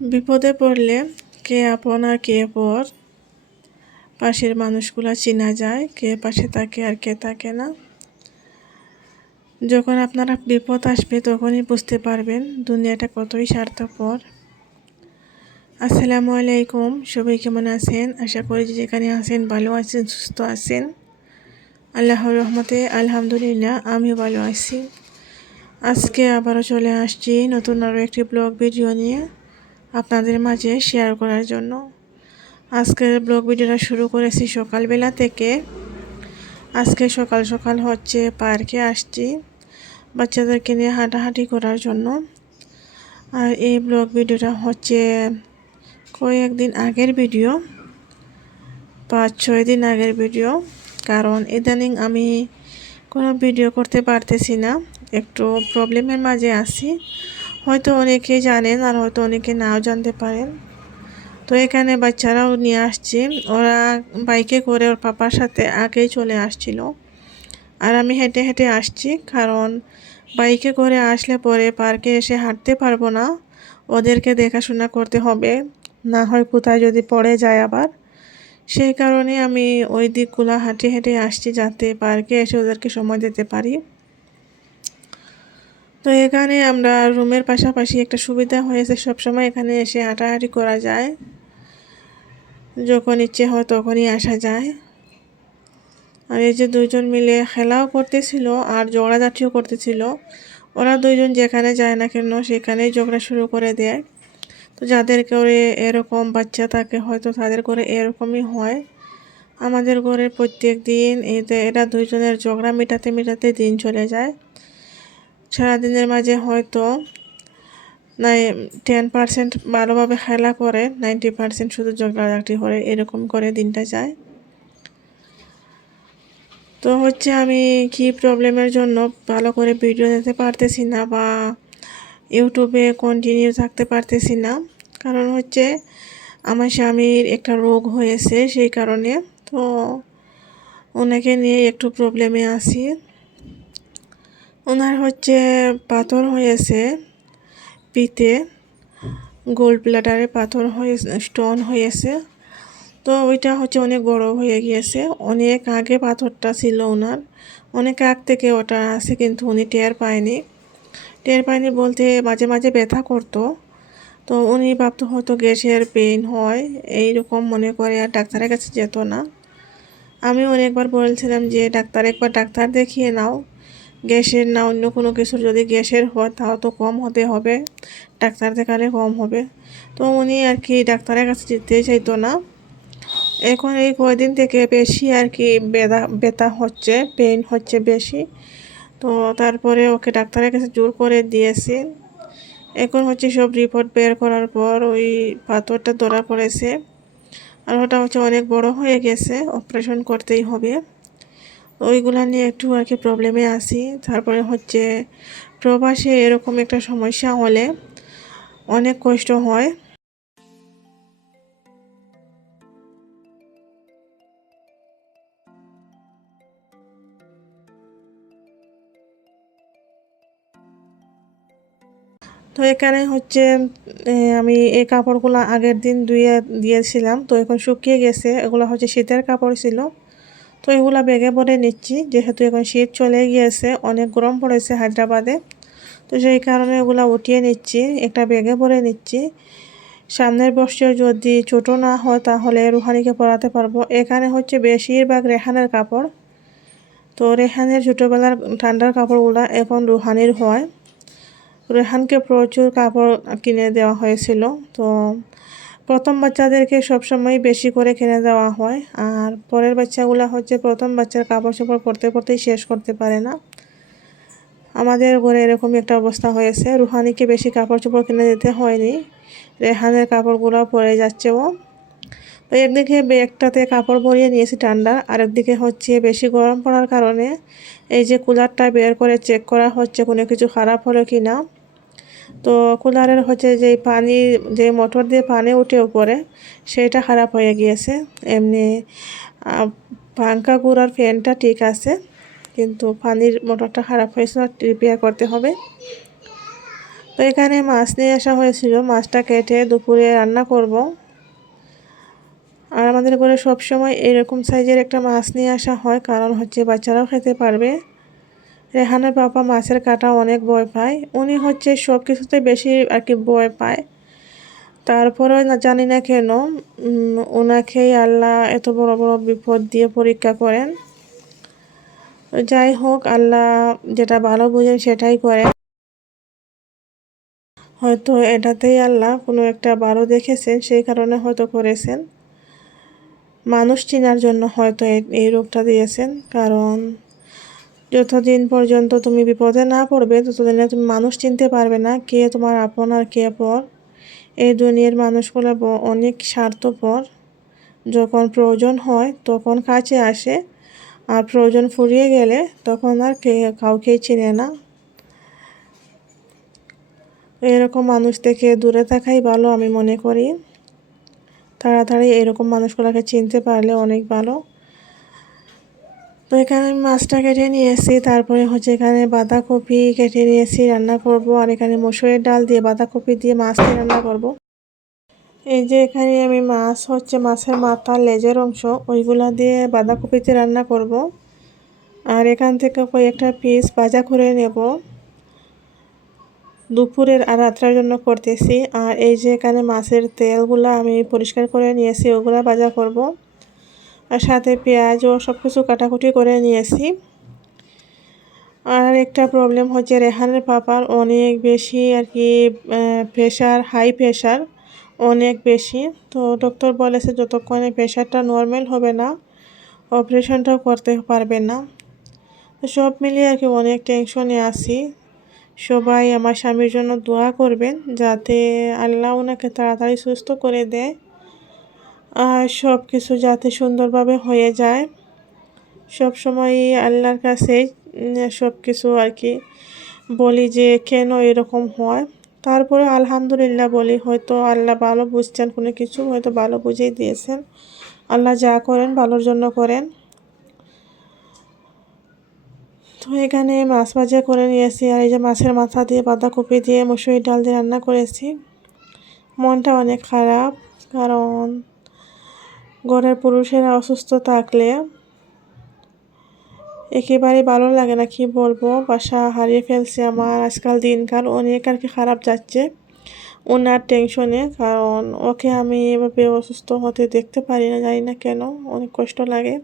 বিপদে পড়লে কে আপন আর কে পর পাশের মানুষগুলা চেনা যায়, কে পাশে থাকে আর কে থাকে না। যখন আপনারা বিপদ আসবে, তখনই বুঝতে পারবেন দুনিয়াটা কতই স্বার্থপর। আসসালামু আলাইকুম, সবাই কেমন আছেন? আশা করি যে যেখানে আছেন ভালো আছেন, সুস্থ আছেন। আল্লাহর রহমতে, আলহামদুলিল্লাহ, আমিও ভালো আছি। আজকে আবারও চলে আসছি নতুন আরও একটি ব্লগ ভিডিও নিয়ে। আপনাদের মাঝে শেয়ার করার জন্য। আজকের ব্লগ ভিডিওটা শুরু করেছি সকালবেলা থেকে। আজকে সকাল সকাল হচ্ছে পার্কে আসছি বাচ্চাদেরকে নিয়ে হাঁটাহাঁটি করার জন্য। আর এই ব্লগ ভিডিওটা হচ্ছে কয়েকদিন আগের ভিডিও, পাঁচ ছয় দিন আগের ভিডিও। কারণ ইদানিং আমি কোনো ভিডিও করতে পারতেছি না, একটু প্রবলেমের মাঝে আছি। হয়তো অনেকে জানেন আর হয়তো অনেকে নাও জানতে পারেন। তো এখানে বাচ্চারাও নিয়ে আসছে। ওরা বাইকে করে ওর পাপার সাথে আগেই চলে আসছিল। আর আমি হেঁটে হেঁটে আসছি কারণ বাইকে করে আসলে পরে পার্কে এসে হাঁটতে পারব না। ওদেরকে দেখাশোনা করতে হবে। না হয় কোথায় যদি পড়ে যায় আবার। সেই কারণে আমি ওই দিকগুলো হাঁটে হেঁটে আসছি যাতে পার্কে এসে ওদেরকে সময় দিতে পারি। তো এখানে আমরা রুমের পাশাপাশি একটা সুবিধা হয়েছে, সবসময় এখানে এসে হাঁটাহাঁটি করা যায়। যখন ইচ্ছে হয় তখনই আসা যায়। আর এই যে দুজন মিলে খেলাও করতেছিল আর ঝগড়াঝাটিও করতেছিল। ওরা দুইজন যেখানে যায় না কেন সেখানেই ঝগড়া শুরু করে দেয়। তো যাদের করে এরকম বাচ্চা থাকে হয়তো তাদের করে এরকমই হয়। আমাদের ঘরে প্রত্যেক দিন এতে এরা দুইজনের ঝগড়া মেটাতে মেটাতে দিন চলে যায়। সারাদিনের মাঝে হয়তো নাই টেন পার্সেন্ট ভালোভাবে খেলা করে নাইনটি পার্সেন্ট শুধু ঝগড়াঝাটি করে, এরকম করে দিনটা যায়। তো হচ্ছে আমি কি প্রবলেমের জন্য ভালো করে ভিডিও দিতে পারতেছি না বা ইউটিউবে কন্টিনিউ থাকতে পারতেছি না। কারণ হচ্ছে আমার স্বামীর একটা রোগ হয়েছে সেই কারণে, তো ওনাকে নিয়ে একটু প্রবলেমে আছি। ওনার হচ্ছে পাথর হয়েছে পিতে গোল্ড ব্লাডারে পাথর হয়ে স্টোন হয়েছে। তো ওইটা হচ্ছে অনেক বড় হয়ে গিয়েছে। অনেক আগে পাথরটা ছিল ওনার। অনেক আগ থেকে ওটা আছে কিন্তু উনি টের পায়নি। টের পায়নি বলতে মাঝে মাঝে ব্যথা করতো। তো উনি ভাবতো হয়তো গ্যাসের পেইন হয় এই রকম মনে করে আর ডাক্তারের কাছে যেত না। আমি অনেকবার বলছিলাম যে, ডাক্তার একবার ডাক্তার দেখিয়ে নাও। গ্যাসের না অন্য কোনো কিছুর যদি গ্যাসের হয়, তাও তো কম হতে হবে। ডাক্তার দেখালে কম হবে। তো উনি আর কি ডাক্তারের কাছে যেতে চাইতো না। এখন এই কয়দিন থেকে বেশি আর কি ব্যথা ব্যথা হচ্ছে পেইন হচ্ছে বেশি। তো তারপরে ওকে ডাক্তারের কাছে জোর করে দিয়েছি। এখন হচ্ছে সব রিপোর্ট বের করার পর ওই পাথরটা ধরা পড়েছে। আর ওটা হচ্ছে অনেক বড় হয়ে গেছে অপারেশন করতেই হবে। ওইগুলা নিয়ে একটু আর কি প্রবলেমে আসি তারপরে হচ্ছে প্রবাসে এরকম একটা সমস্যা হলে অনেক কষ্ট হয়। তো এখানে হচ্ছে আমি এই কাপড়গুলো আগের দিন ধুয়ে দিয়েছিলাম। তো এখন শুকিয়ে গেছে। এগুলো হচ্ছে শীতের কাপড় ছিল। তো এগুলো ব্যাগে ভরে নিচ্ছি। যেহেতু এখন শীত চলে গিয়েছে, অনেক গরম পড়েছে হায়দ্রাবাদে। তো সেই কারণে ওগুলো উঠিয়ে নিচ্ছি, একটা ব্যাগে ভরে নিচ্ছি। সামনের বছর যদি ছোটো না হয়, তাহলে রুহানিকে পরাতে পারব। এখানে হচ্ছে বেশিরভাগ রেহানের কাপড়। তো রেহানের ছোটোবেলার ঠান্ডার কাপড়গুলো এখন রুহানির হয়। রেহানকে প্রচুর কাপড় কিনে দেওয়া হয়েছিল। তো প্রথম বাচ্চাদেরকে সবসময় বেশি করে কিনে দেওয়া হয়, আর পরের বাচ্চাগুলো হচ্ছে প্রথম বাচ্চার কাপড় চোপড় পরতে পরতেই শেষ করতে পারে না। আমাদের ঘরে এরকমই একটা অবস্থা হয়েছে। রুহানিকে বেশি কাপড় চোপড় কিনে দিতে হয়নি। রেহানের কাপড়গুলো পরে যাচ্ছে ও। তো একদিকে ব্যাগটাতে কাপড় ভরিয়ে নিয়েছি ঠান্ডা, আরেকদিকে হচ্ছে বেশি গরম পড়ার কারণে এই যে কুলারটা বের করে চেক করা হচ্ছে কোনো কিছু খারাপ হলো কি না তো কুলারের হচ্ছে যে পানি, যে মোটর দিয়ে পানি উঠে উপরে সেটা খারাপ হয়ে গিয়েছে। এমনি পাঙ্কা গুঁড়ার ফ্যানটা ঠিক আছে, কিন্তু পানির মোটরটা খারাপ হয়েছিল, রিপেয়ার করতে হবে। তো এখানে মাছ নিয়ে আসা হয়েছিল। মাছটা কেটে দুপুরে রান্না করব। আর আমাদের ঘরে সবসময় এরকম সাইজের একটা মাছ নিয়ে আসা হয়, কারণ হচ্ছে বাচ্চারাও খেতে পারবে। রেহানের বাবা মাছের কাটা অনেক ভয় পায়। উনি হচ্ছে সব কিছুতে বেশি আর কি ভয় পায়। তারপরেও না জানি না কেন ওনাকেই আল্লাহ এত বড় বড় বিপদ দিয়ে পরীক্ষা করেন। যাই হোক, আল্লাহ যেটা ভালো বুঝেন সেটাই করেন। হয়তো এটাতেই আল্লাহ কোনো একটা বারো দেখেছেন, সেই কারণে হয়তো করেছেন। মানুষ চেনার জন্য হয়তো এই রোগটা দিয়েছেন, কারণ যতদিন পর্যন্ত তুমি বিপদে না পড়বে, ততদিনে তুমি মানুষ চিনতে পারবে না কে তোমার আপন আর কে পর। এই দুনিয়ার মানুষগুলো অনেক স্বার্থপর। যখন প্রয়োজন হয়, তখন কাছে আসে। আর প্রয়োজন ফুরিয়ে গেলে, তখন আর কে কাউকেই চিনে না। এরকম মানুষ থেকে দূরে থাকাই ভালো আমি মনে করি। তাড়াতাড়ি এরকম মানুষগুলোকে চিনতে পারলে অনেক ভালো। তো এখানে আমি মাছটা কেটে নিয়েছি তারপরে হচ্ছে এখানে বাঁধাকপি কেটে নিয়েছি রান্না করব। আর এখানে মসুরের ডাল দিয়ে, বাঁধাকপি দিয়ে মাছ দিয়ে রান্না করব। এই যে এখানে আমি মাছ, হচ্ছে মাছের মাথা লেজের অংশ, ওইগুলা দিয়ে বাঁধাকপিতে রান্না করব। আর এখান থেকে কয়েকটা পিস ভাজা করে নেব। দুপুরের আর রাত্রার জন্য করতেছি। আর এই যে এখানে মাছের তেলগুলো আমি পরিষ্কার করে নিয়েছি ওগুলো ভাজা করব। আর সাথে পেঁয়াজ ও সব কিছু কাটাকুটি করে নিয়েছি। আর একটা প্রবলেম হচ্ছে রেহানের পাপার অনেক বেশি আর কি প্রেশার হাই প্রেশার অনেক বেশি। তো ডক্টর বলেছে যতক্ষণে প্রেশারটা নর্মাল হবে না অপারেশনটাও করতে পারবে না। সব মিলিয়ে আর কি অনেক টেনশনে আছি। সবাই আমার স্বামীর জন্য দোয়া করবেন, যাতে আল্লাহ ওনাকে তাড়াতাড়ি সুস্থ করে দেয়। আর সব কিছু যাতে সুন্দরভাবে হয়ে যায়। সব সময় আল্লাহর কাছে সব কিছু আর কি বলি যে কেন এরকম হয়। তারপরে আলহামদুলিল্লাহ বলি, হয়তো আল্লাহ ভালো বুঝছেন কোনো কিছু, হয়তো ভালো বুঝেই দিয়েছেন। আল্লাহ যা করেন ভালোর জন্য করেন। তো এখানে মাছ ভাজা করে নিয়েছি, আর এই যে মাছের মাথা দিয়ে, বাঁধাকপি দিয়ে, মুসুরির ডাল দিয়ে রান্না করেছি। মনটা অনেক খারাপ, কারণ ঘরের পুরুষেরা অসুস্থ থাকলে একেবারে ভালো লাগে না, কি বলব? বাসা হারিয়ে ফেলছে আমার আজকাল দিনকাল। অনেক আর কি খারাপ যাচ্ছে। ওনার টেনশনে কারণ ওকে আমি এভাবে অসুস্থ হতে দেখতে পারি না, জানি না কেন। অনেক কষ্ট লাগে।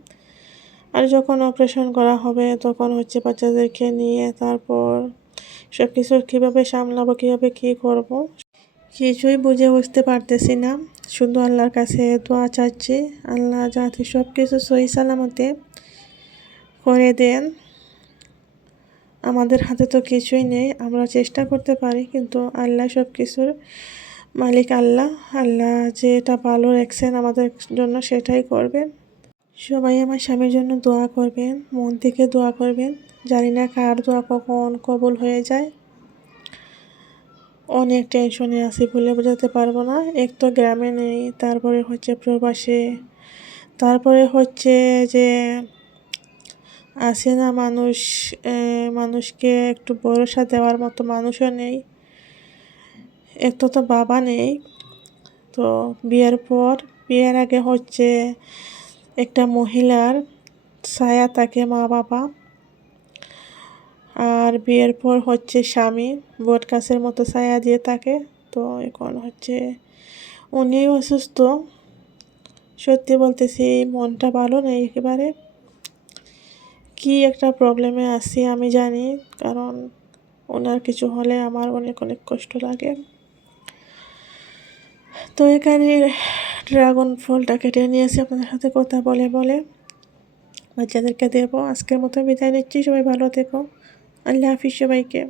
আর যখন অপারেশন করা হবে, তখন হচ্ছে বাচ্চাদেরকে নিয়ে তারপর সব কিছু কীভাবে সামলাবো, কীভাবে কী করব। কিছুই বুঝে বুঝতে পারতেছি না। শুধু আল্লাহর কাছে দোয়া চাচ্ছি। আল্লাহ যাতে সব কিছু সহি সালামতে করে দেন। আমাদের হাতে তো কিছুই নেই, আমরা চেষ্টা করতে পারি, কিন্তু আল্লাহ সব কিছুর মালিক আল্লাহ। আল্লাহ যেটা ভালো রাখছেন আমাদের জন্য সেটাই করবেন। সবাই আমার স্বামীর জন্য দোয়া করবেন, মন থেকে দোয়া করবেন। জানি না কার দোয়া কখন কবল হয়ে যায়। অনেক টেনশনে আছি বলে বোঝাতে পারব না। এক তো গ্রামে নেই, তারপরে হচ্ছে প্রবাসে। তারপরে হচ্ছে যে আসে না মানুষ মানুষকে একটু ভরসা দেওয়ার মতো মানুষও নেই। এক তো তো বাবা নেই। তো বিয়ের পর, বিয়ের আগে হচ্ছে একটা মহিলার ছায়া থাকে মা বাবা আর বিয়ের পর হচ্ছে স্বামী বট গাছের মতো ছায়া দিয়ে থাকে। তো এখন হচ্ছে উনিও অসুস্থ। সত্যি বলতেছি, মনটা ভালো নেই একেবারে। কি একটা প্রবলেমে আছি আমি জানি, কারণ ওনার কিছু হলে আমার অনেক অনেক কষ্ট লাগে। তো এখানে ড্রাগন ফলটা কেটে নিয়েছি, আপনাদের সাথে কথা বলে বলে। বাচ্চাদেরকে দেবো। আজকের মতো বিদায় নিচ্ছি, সবাই ভালো থেকো। আল্লাহ হাফিজ সবাইকে।